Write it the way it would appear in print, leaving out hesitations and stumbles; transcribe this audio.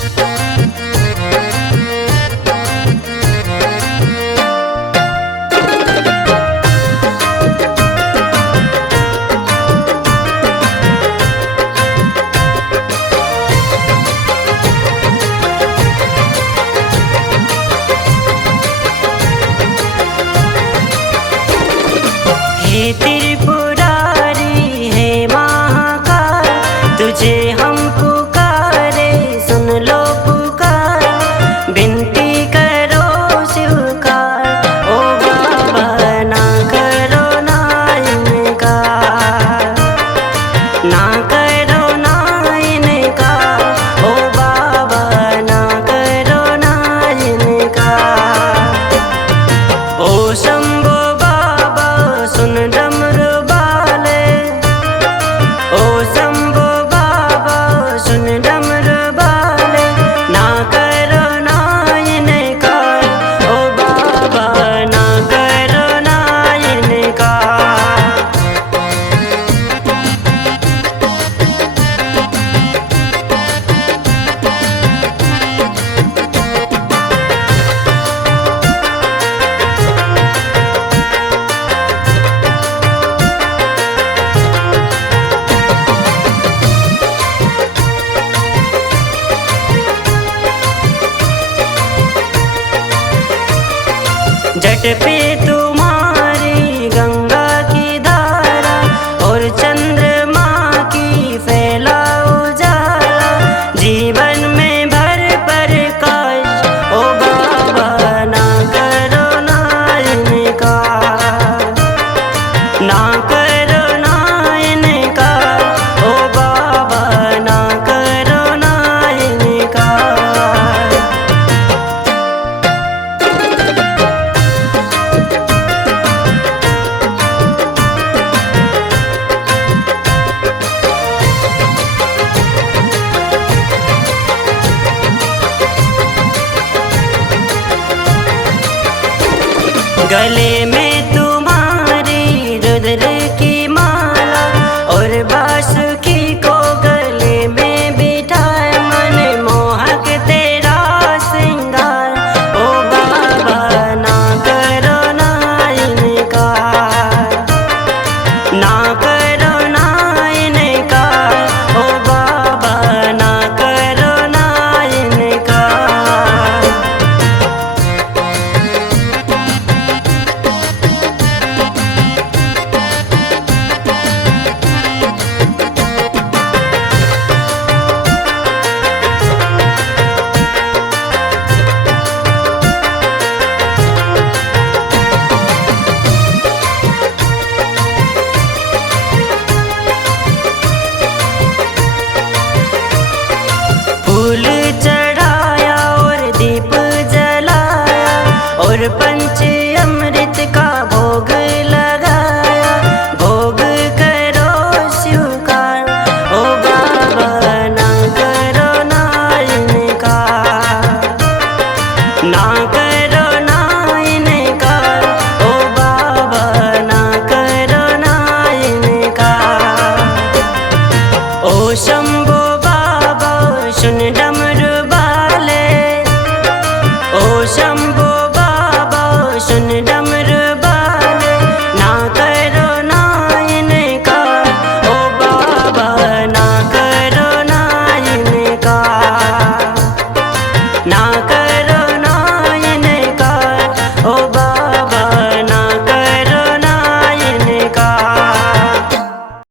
हे त्रिपुरारी हे महाकाल, तुझे हम पुकारे सुन लो पुकार, विनती करो स्वीकार। ओ बाबा ना करो ना इनकार, ना करो ना इनकार। ओ बाबा ना करो ना इनकार। ओ शंभो बाबा सुन डमरू वाले, ओ शंभो बाबा सुन डमरू वाले, ना करो ना इनकार। ओ बाबा ना करो ना इनकार। जट पे तुम्हारी गंगा की धारा, और चंद्रमा की फैला उजाला, जीवन में भर प्रकाश। ओ बाबा ना करो ना इनकार, ना करो ना इनकार। ओ बाबा ना करो ना इनकार। गले में तुम्हारी रुद्र की माला, और बांसुरी को गले में बिठाए, मन मोहक तेरा श्रृंगार। ओ बाबा ना करो ना इनकार, ना करो ना इनकार। ओ बाबा ना करो ना इनकार। फूल चढ़ाया और दीप जलाया, और पंच अमृत का भोग लगाया, भोग करो स्वीकार। ओ बाबा ना करो ना इनकार, ना करो ना इनकार। ओ बाबा ना करो ना इनकार। ओ शंभो बाबा सुन डमरू वाले, ओ शंभो बाबा सुन डमरू वाले, ना करो ना इनकार। ओ बाबा ना करो ना इनकार, ना करो